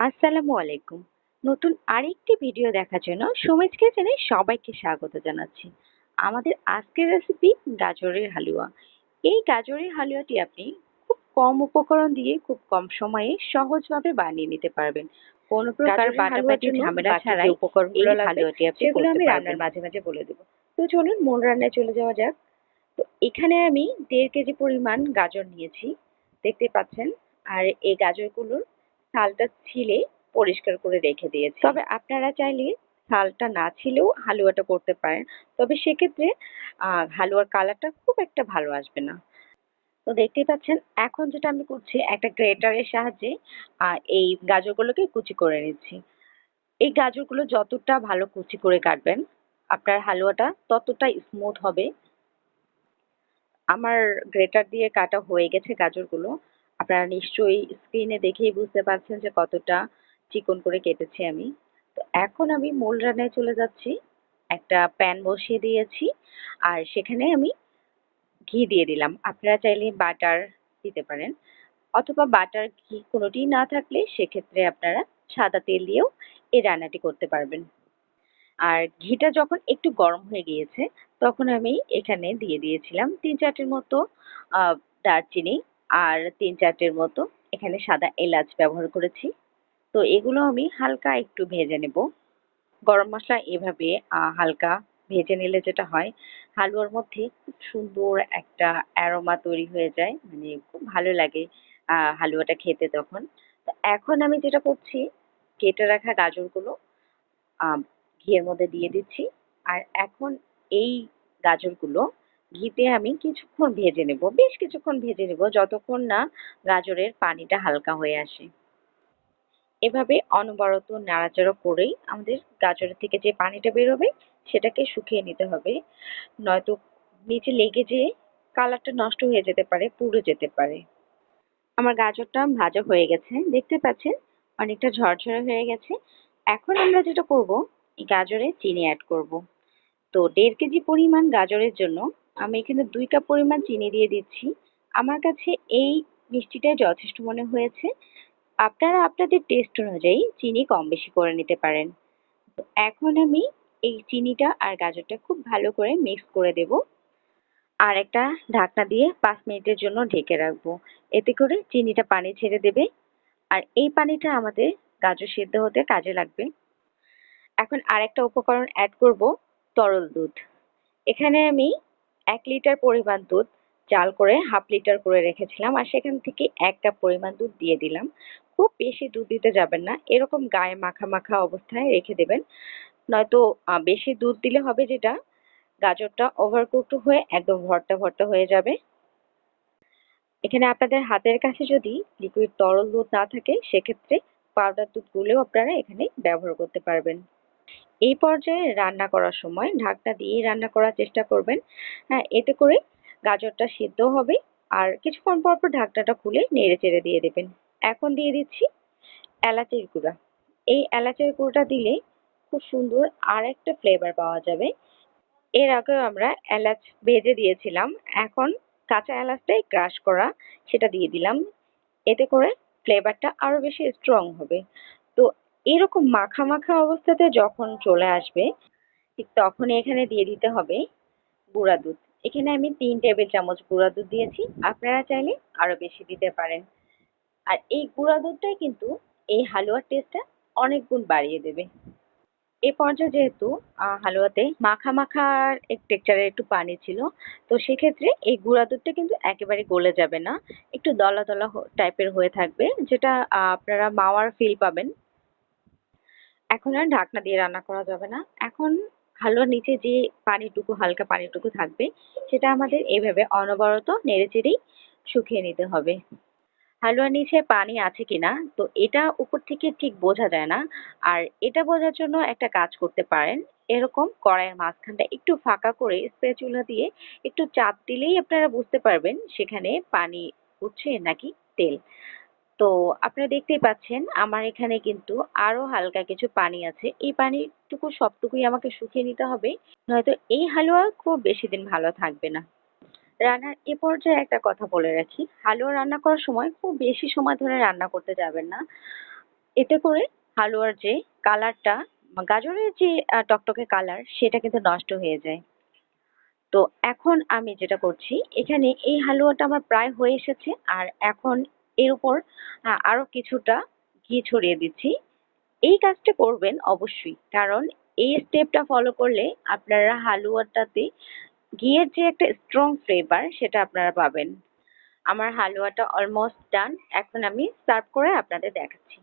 আসসালামু আলাইকুম। নতুন আরেকটি ভিডিও দেখার জন্য সুমিজ কিচেনে সবাইকে স্বাগত জানাচ্ছি। আমাদের আজকের রেসিপি গাজরের হালুয়া। এই গাজরের হালুয়াটি আপনি খুব কম উপকরণ দিয়ে খুব কম সময়ে সহজভাবে বানিয়ে নিতে পারবেন। কোনো প্রকার গাজরের হালুয়ার বাটাবাটি জন্য ঝামেলা বাকি যে ছাড়াই এই উপকরণগুলো লাগবে হালুয়াটি আপনি সেগুলো করতে আমি পারবেন। রান্নার মাঝে মাঝে বলে দেবো। তো চলুন মূল রান্নায় চলে যাওয়া যাক। তো এখানে আমি 1.5 কেজি পরিমাণ গাজর নিয়েছি, দেখতে পাচ্ছেন। আর এই গাজরগুলোর ছালটা ছিলে পরিষ্কার করে রেখে দিয়েছি। তবে আপনারা চাইলে ছালটা না ছিলেও হালুয়াটা করতে পারেন। তবে সেক্ষেত্রে হালুয়ার কালারটা খুব একটা ভালো আসবে না। তো দেখতেই পাচ্ছেন, এখন যেটা আমি করছি, একটা গ্রেটারের সাহায্যে এই গাজরগুলোকে কুচি করে নিচ্ছি। এই গাজরগুলো যতটা ভালো কুচি করে কাটবেন, আপনার হালুয়াটা ততটাই স্মুথ হবে। আমার গ্রেটার দিয়ে কাটা হয়ে গেছে গাজরগুলো। আপনারা নিশ্চয়ই স্ক্রিনে দেখেই বুঝতে পারছেন যে কতটা চিকন করে কেটেছি আমি। তো এখন আমি মূল রান্নায় চলে যাচ্ছি। একটা প্যান বসিয়ে দিয়েছি, আর সেখানে আমি ঘি দিয়ে দিলাম। আপনারা চাইলে বাটার দিতে পারেন, অথবা বাটার ঘি কোনোটিই না থাকলে সেক্ষেত্রে আপনারা সাদা তেল দিয়েও এই রান্নাটি করতে পারবেন। আর ঘিটা যখন একটু গরম হয়ে গিয়েছে, তখন আমি এখানে দিয়ে দিয়েছিলাম 3-4টের মতো দারচিনি, আর 3-4টের মতো এখানে সাদা এলাচ ব্যবহার করেছি। তো এগুলো আমি হালকা একটু ভেজে নেব। গরম মসলা এভাবে হালকা ভেজে নিলে যেটা হয়, হালুয়ার মধ্যে খুব সুন্দর একটা অ্যারোমা তৈরি হয়ে যায়, মানে খুব ভালো লাগে হালুয়াটা খেতে তখন। তো এখন আমি যেটা করছি, কেটে রাখা গাজরগুলো আম ঘিয়ের মধ্যে দিয়ে দিচ্ছি। আর এখন এই গাজরগুলো ঘিতে আমি কিছুক্ষণ ভেজে নেব, বেশ কিছুক্ষণ ভেজে নেব, যতক্ষণ না গাজরের পানিটা হালকা হয়ে আসে। এভাবে অনবরত নাড়াচাড়া করেই আমাদের গাজরের থেকে যে পানিটা বেরোবে সেটাকে শুকিয়ে নিতে হবে, নয়তো নিচে লেগে যেয়ে কালারটা নষ্ট হয়ে যেতে পারে, পুড়ে যেতে পারে। আমার গাজরটা ভাজা হয়ে গেছে, দেখতে পাচ্ছেন অনেকটা ঝরঝরে হয়ে গেছে। এখন আমরা যেটা করব, এই গাজরে চিনি অ্যাড করব। তো 1.5 কেজি পরিমাণ গাজরের জন্য আমি এখানে 2 কাপ পরিমাণ চিনি দিয়ে দিচ্ছি। আমার কাছে এই মিষ্টিটাই যথেষ্ট মনে হয়েছে। আপনারা আপনাদের টেস্ট অনুযায়ী চিনি কম বেশি করে নিতে পারেন। তো এখন আমি এই চিনিটা আর গাজরটা খুব ভালো করে মিক্স করে দেব, আর একটা ঢাকনা দিয়ে 5 মিনিটের জন্য ঢেকে রাখবো। এতে করে চিনিটা পানি ছেড়ে দেবে, আর এই পানিটা আমাদের গাজর সেদ্ধ হতে কাজে লাগবে। এখন আরেকটা উপকরণ অ্যাড করব, তরল দুধ। এখানে আমি 1 লিটার পরিমাণ দুধ জাল করে হাফ লিটার করে রেখেছিলাম, আর সেখান থেকে 1 কাপ পরিমাণ দুধ দিয়ে দিলাম। খুব বেশি দুধ দিতে যাবেন না, এরকম গায়ে মাখা মাখা অবস্থায় রেখে দেবেন। নয়তো বেশি দুধ দিলে হবে যেটা, গাজরটা ওভারকুকড হয়ে একদম ভর্তা ভর্তা হয়ে যাবে। এখানে আপনাদের হাতের কাছে যদি লিকুইড তরল দুধ না থাকে, সেক্ষেত্রে পাউডার দুধ গুলেও আপনারা এখানে ব্যবহার করতে পারবেন। এই পর্যায়ে রান্না করার সময় ঢাকনা দিয়ে রান্না করার চেষ্টা করবেন। হ্যাঁ, এতে করে গাজরটা সিদ্ধ হবে। আর কিছুক্ষণ পর পর ঢাকনাটা খুলে নেড়ে চেড়ে দিয়ে দেবেন। এখন দিয়ে দিচ্ছি এলাচের গুঁড়া। এই এলাচের গুঁড়োটা দিলে খুব সুন্দর আর একটা ফ্লেভার পাওয়া যাবে। এর আগেও আমরা এলাচ ভেজে দিয়েছিলাম, এখন কাঁচা এলাচটাই ক্রাশ করা সেটা দিয়ে দিলাম। এতে করে ফ্লেভারটা আরো বেশি স্ট্রং হবে। তো এরকম মাখা মাখা অবস্থাতে যখন চলে আসবে, ঠিক তখনই এখানে দিয়ে দিতে হবে গুঁড়া দুধ। এখানে আমি 3 টেবিল চামচ গুঁড়া দুধ দিয়েছি, আপনারা চাইলে আরো বেশি দিতে পারেন। আর এই গুঁড়া দুধটাই কিন্তু এই হালুয়ার টেস্টটা অনেক গুণ বাড়িয়ে দেবে। এ পর্যায়ে যেহেতু হালুয়াতে মাখা মাখার টেক্সচারের একটু পানি ছিল, তো সেক্ষেত্রে এই গুঁড়া দুধটা কিন্তু একেবারে গলে যাবে না, একটু দলা দলা টাইপের হয়ে থাকবে, যেটা আপনারা মাওয়ার ফিল পাবেন। এখন আর ঢাকনা দিয়ে রান্না করা যাবে না। এখন হালুয়ার নিচে যে পানিটুকু, হালকা পানিটুকু থাকবে, সেটা আমাদের এভাবে অনবরত নেড়েচেড়েই শুকিয়ে নিতে হবে। হালুয়ার নিচে পানি আছে কিনা, তো এটা উপর থেকে ঠিক বোঝা যায় না। আর এটা বোঝার জন্য একটা কাজ করতে পারেন, এরকম কড়াইয়ের মাঝখানটা একটু ফাঁকা করে স্প্যাচুলা দিয়ে একটু চাপ দিলেই আপনারা বুঝতে পারবেন সেখানে পানি উঠছে নাকি তেল। তো আপনারা দেখতেই পাচ্ছেন আমার এখানে কিন্তু আরো হালকা কিছু পানি আছে। এই পানিটুকু সবটুকুই আমাকে শুকিয়ে নিতে হবে, নয়তো এই হালুয়া খুব বেশি দিন ভালো থাকবে না। রান্নার এ পর্যায়ে একটা কথা বলে রাখি, হালুয়া রান্না করার সময় খুব বেশি সময় ধরে রান্না করতে যাবেন না। এতে করে হালুয়ার যে কালারটা, গাজরের যে টকটকে কালার সেটা কিন্তু নষ্ট হয়ে যায়। তো এখন আমি যেটা করছি, এখানে এই হালুয়াটা আমার প্রায় হয়ে এসেছে। আর এখন এর উপর আরো কিছুটা ঘি ছড়িয়ে দিচ্ছি। এই কাজটা করবেন অবশ্যই, কারণ এই স্টেপটা ফলো করলে আপনারা হালুয়াটাতে ঘিয়ের যে একটা স্ট্রং ফ্লেভার সেটা আপনারা পাবেন। আমার হালুয়াটা অলমোস্ট ডান। এখন আমি সার্ভ করে আপনাদের দেখাচ্ছি।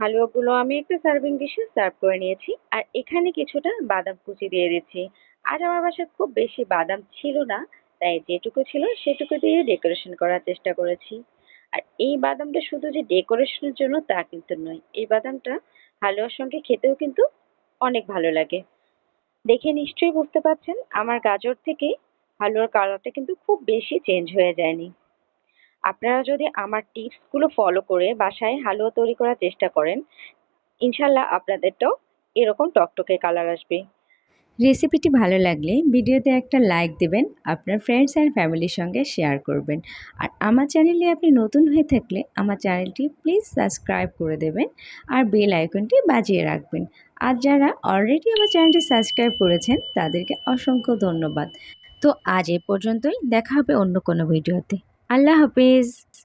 হালুয়াগুলো আমি একটা সার্ভিং ডিশে সার্ভ করে নিয়েছি, আর এখানে কিছুটা বাদাম কুচি দিয়ে দিচ্ছি। আজ আমার বাসায় খুব বেশি বাদাম ছিল না, তাই যেটুকু ছিল সেটুকু দিয়ে ডেকোরেশন করার চেষ্টা করেছি। আর এই বাদামটা শুধু যে ডেকোরেশনের জন্য তা কিন্তু নয়, এই বাদামটা হালুয়ার সঙ্গে খেতেও কিন্তু অনেক ভালো লাগে। দেখে নিশ্চয়ই বুঝতে পারছেন আমার গাজর থেকে হালুয়ার কালারটা কিন্তু খুব বেশি চেঞ্জ হয়ে যায়নি। আপনারা যদি আমার টিপসগুলো ফলো করে বাসায় হালুয়া তৈরি করার চেষ্টা করেন, ইনশাল্লাহ আপনাদেরটাও এরকম টকটকে কালার আসবে। রেসিপিটি ভালো লাগলে ভিডিওতে একটা লাইক দেবেন, আপনার ফ্রেন্ডস অ্যান্ড ফ্যামিলির সঙ্গে শেয়ার করবেন। আর আমার চ্যানেলে আপনি নতুন হয়ে থাকলে আমার চ্যানেলটি প্লিজ সাবস্ক্রাইব করে দেবেন আর বেল আইকনটি বাজিয়ে রাখবেন। আর যারা অলরেডি আমার চ্যানেলটি সাবস্ক্রাইব করেছেন তাদেরকে অসংখ্য ধন্যবাদ। তো আজ এ পর্যন্তই, দেখা হবে অন্য কোনো ভিডিওতে। আল্লাহ হাফেজ।